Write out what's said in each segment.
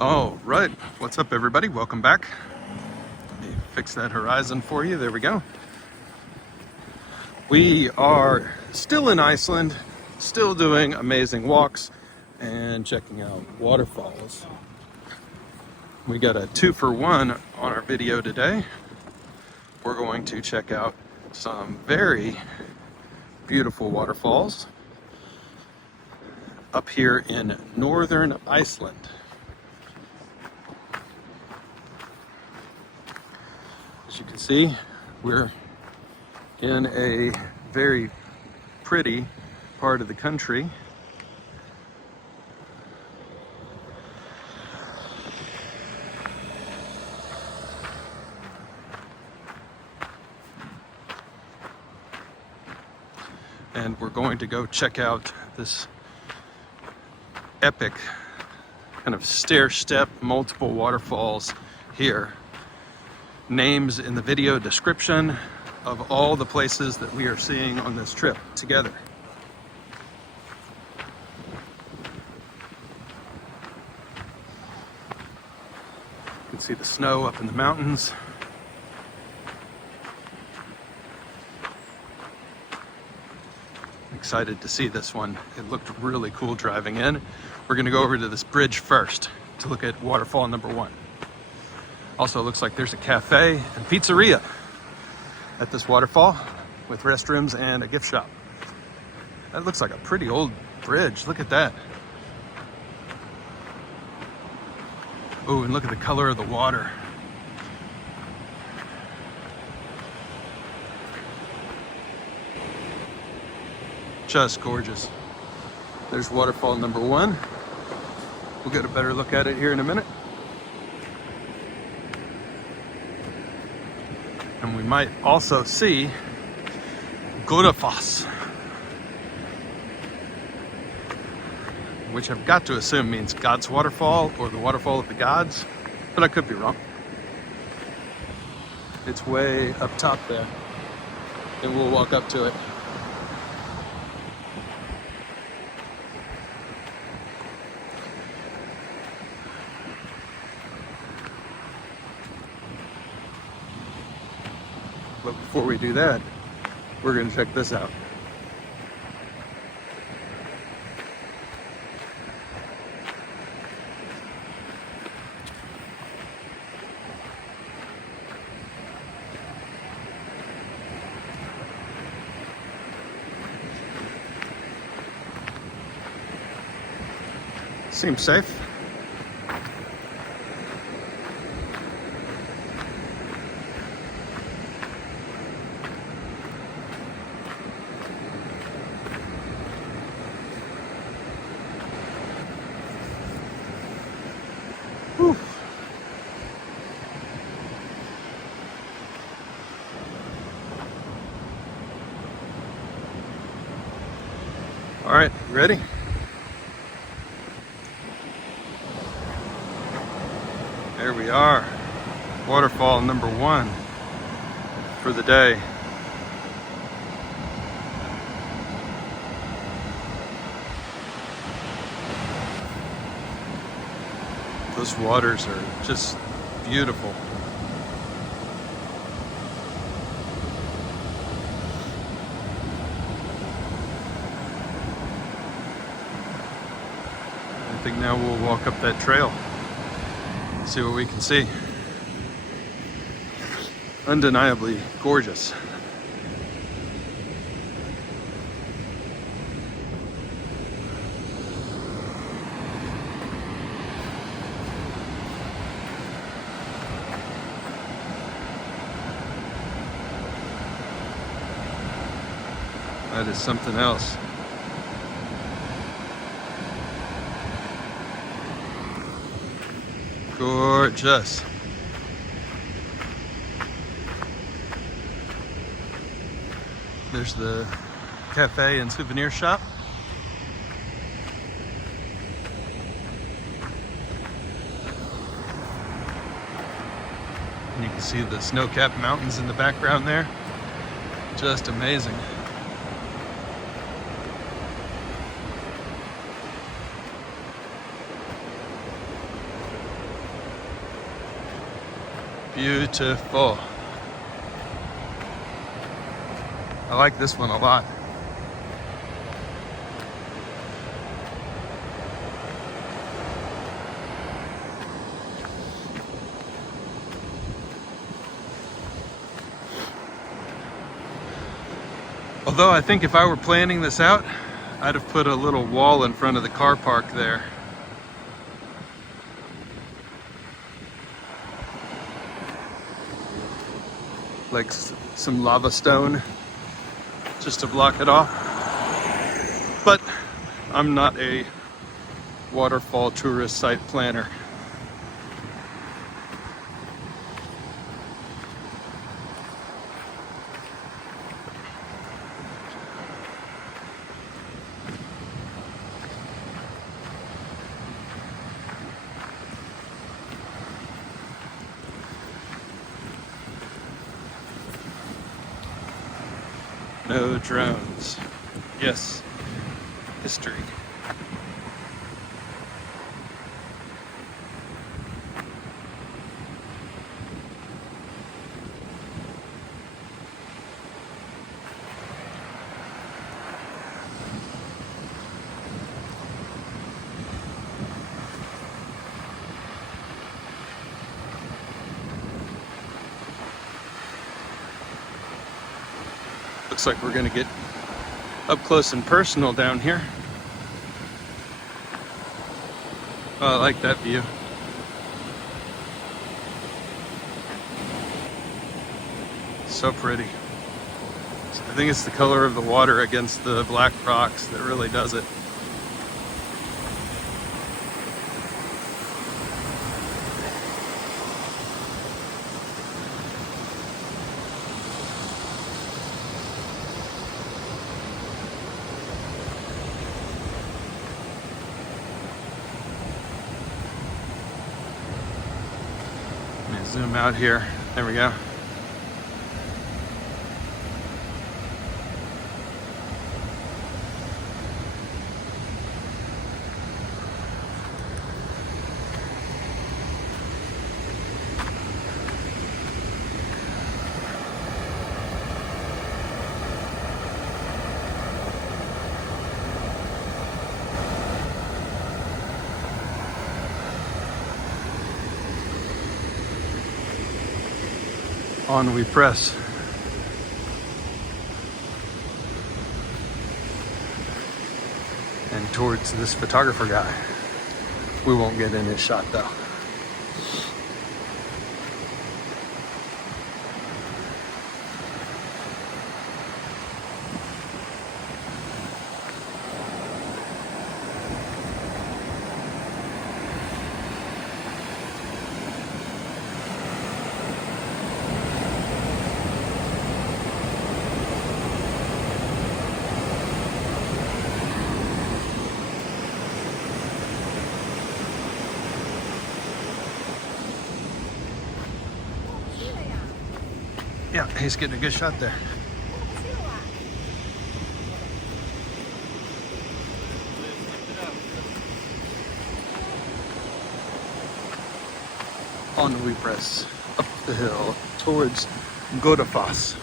All right, what's up everybody? Welcome back. Let me fix that horizon for you. There we go. We are still in Iceland, still doing amazing walks and checking out waterfalls. We got a 2-for-1 on our video today. We're going to check out some very beautiful waterfalls up here in northern Iceland. As you can see, we're in a very pretty part of the country. And we're going to go check out this epic kind of stair-step multiple waterfalls here. Names in the video description of all the places that we are seeing on this trip together. You can see the snow up in the mountains. Excited to see this one. It looked really cool driving in. We're gonna go over to this bridge first to look at waterfall number 1. Also, it looks like there's a cafe and pizzeria at this waterfall with restrooms and a gift shop. That looks like a pretty old bridge. Look at that. Oh, and look at the color of the water. Just gorgeous. There's waterfall number 1. We'll get a better look at it here in a minute. And we might also see Godafoss, which I've got to assume means God's waterfall or the waterfall of the gods, but I could be wrong. It's way up top there, and we'll walk up to it. But before we do that, we're going to check this out. Seems safe. Whew. All right, ready? There we are, waterfall number 1 for the day. Those waters are just beautiful. I think now we'll walk up that trail. See what we can see. Undeniably gorgeous. That is something else. Gorgeous. There's the cafe and souvenir shop. And you can see the snow-capped mountains in the background there. Just amazing. Beautiful. I like this one a lot. Although I think if I were planning this out, I'd have put a little wall in front of the car park there. Like some lava stone, just to block it off. But I'm not a waterfall tourist site planner. No drones. Yes, history. Looks like we're gonna get up close and personal down here. Oh, I like that view. So pretty. I think it's the color of the water against the black rocks that really does it. Zoom out here. There we go. On we press. And towards this photographer guy. We won't get in his shot though. Yeah, he's getting a good shot there. On we press up the hill towards Godafoss.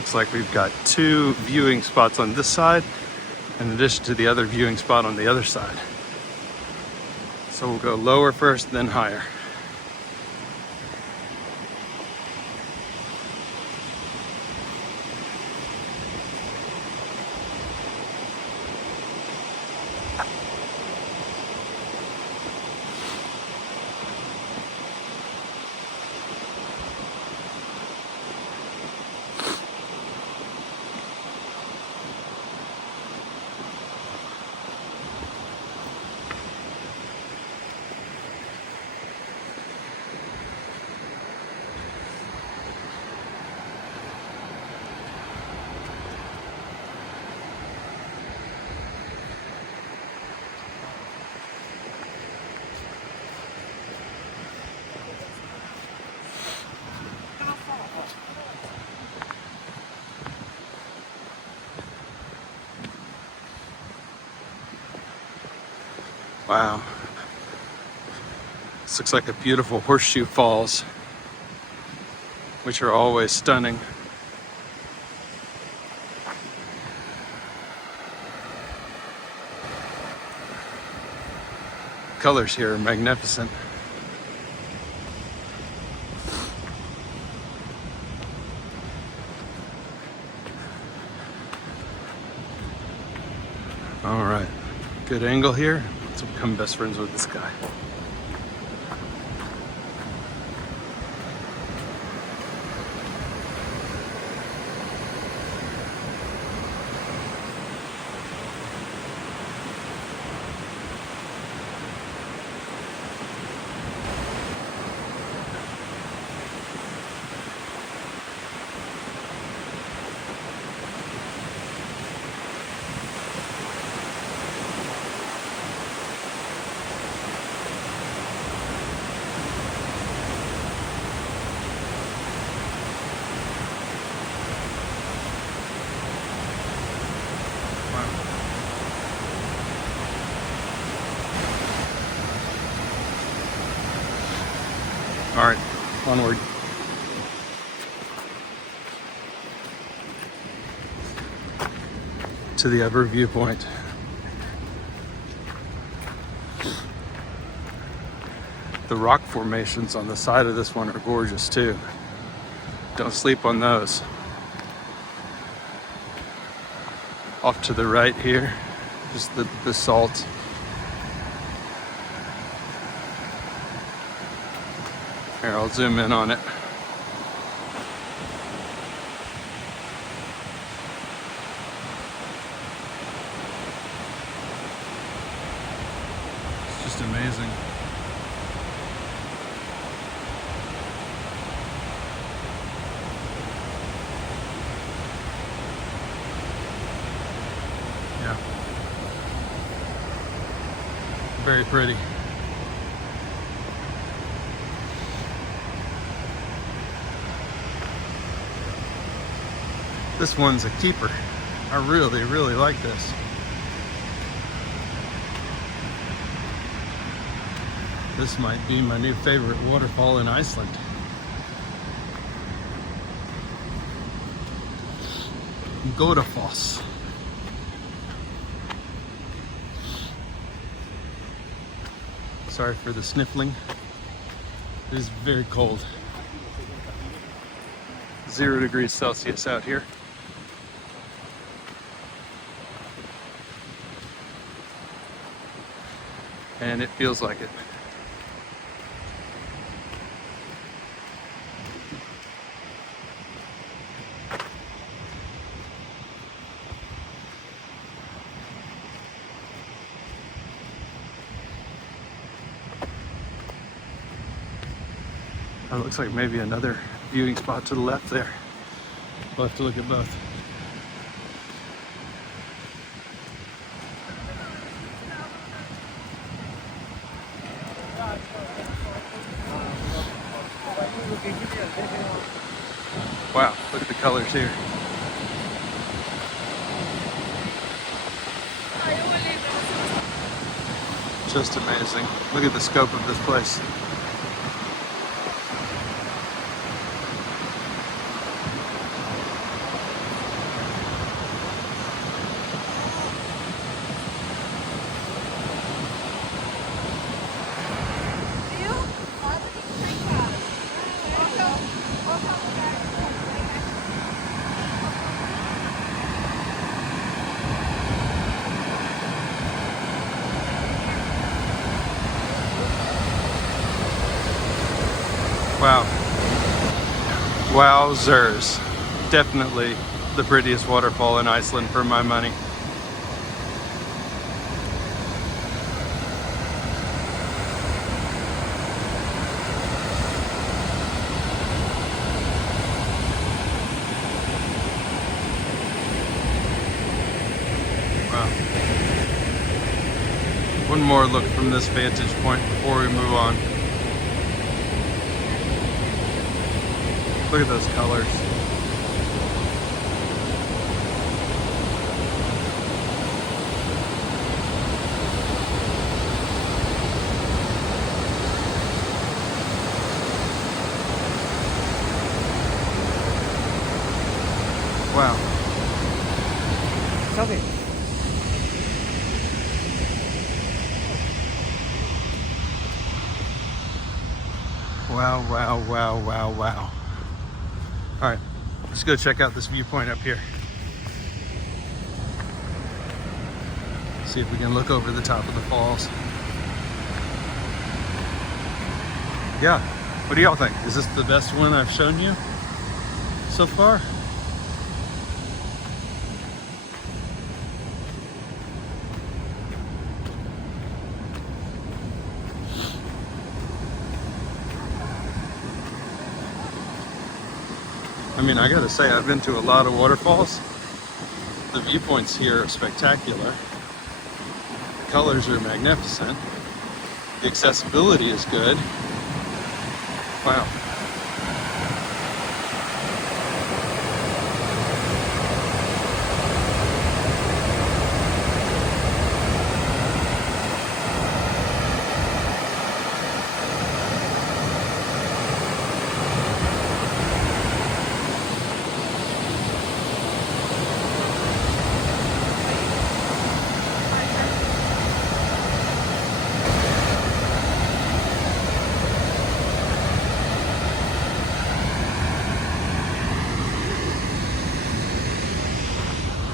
Looks like we've got 2 viewing spots on this side in addition to the other viewing spot on the other side. So we'll go lower first, then higher. Wow. This looks like a beautiful horseshoe falls, which are always stunning. Colors here are magnificent. All right, good angle here. Let's become best friends with this guy. All right, onward. To the upper viewpoint. The rock formations on the side of this one are gorgeous too. Don't sleep on those. Off to the right here, just the basalt. Here, I'll zoom in on it. It's just amazing. Yeah. Very pretty. This one's a keeper. I really, really like this. This might be my new favorite waterfall in Iceland. Godafoss. Sorry for the sniffling. It is very cold. 0 degrees Celsius out here. And it feels like it. It looks like maybe another viewing spot to the left there. We'll have to look at both. Wow, look at the colors here. Just amazing. Look at the scope of this place. Wow. Wowzers. Definitely the prettiest waterfall in Iceland for my money. Wow. One more look from this vantage point before we move on. Look at those colors. Wow. Okay. Wow, wow, wow, wow, wow. All right, let's go check out this viewpoint up here. See if we can look over the top of the falls. Yeah, what do y'all think? Is this the best one I've shown you so far? I mean, I gotta say, I've been to a lot of waterfalls. The viewpoints here are spectacular. The colors are magnificent. The accessibility is good. Wow.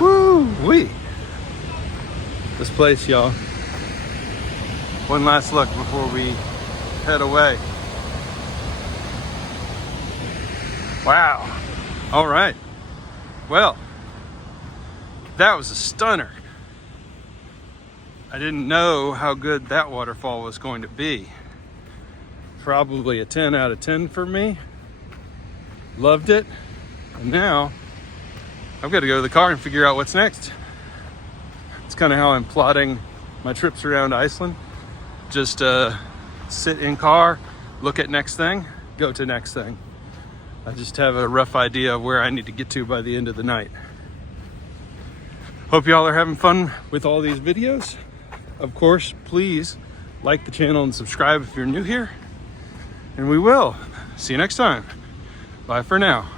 Woo-wee. This place, y'all. One last look before we head away. Wow. All right. Well, that was a stunner. I didn't know how good that waterfall was going to be. Probably a 10 out of 10 for me. Loved it. And now I've got to go to the car and figure out what's next. It's kind of how I'm plotting my trips around Iceland. Just sit in car, look at next thing, go to next thing. I just have a rough idea of where I need to get to by the end of the night. Hope y'all are having fun with all these videos. Of course, please like the channel and subscribe if you're new here. And we will. See you next time. Bye for now.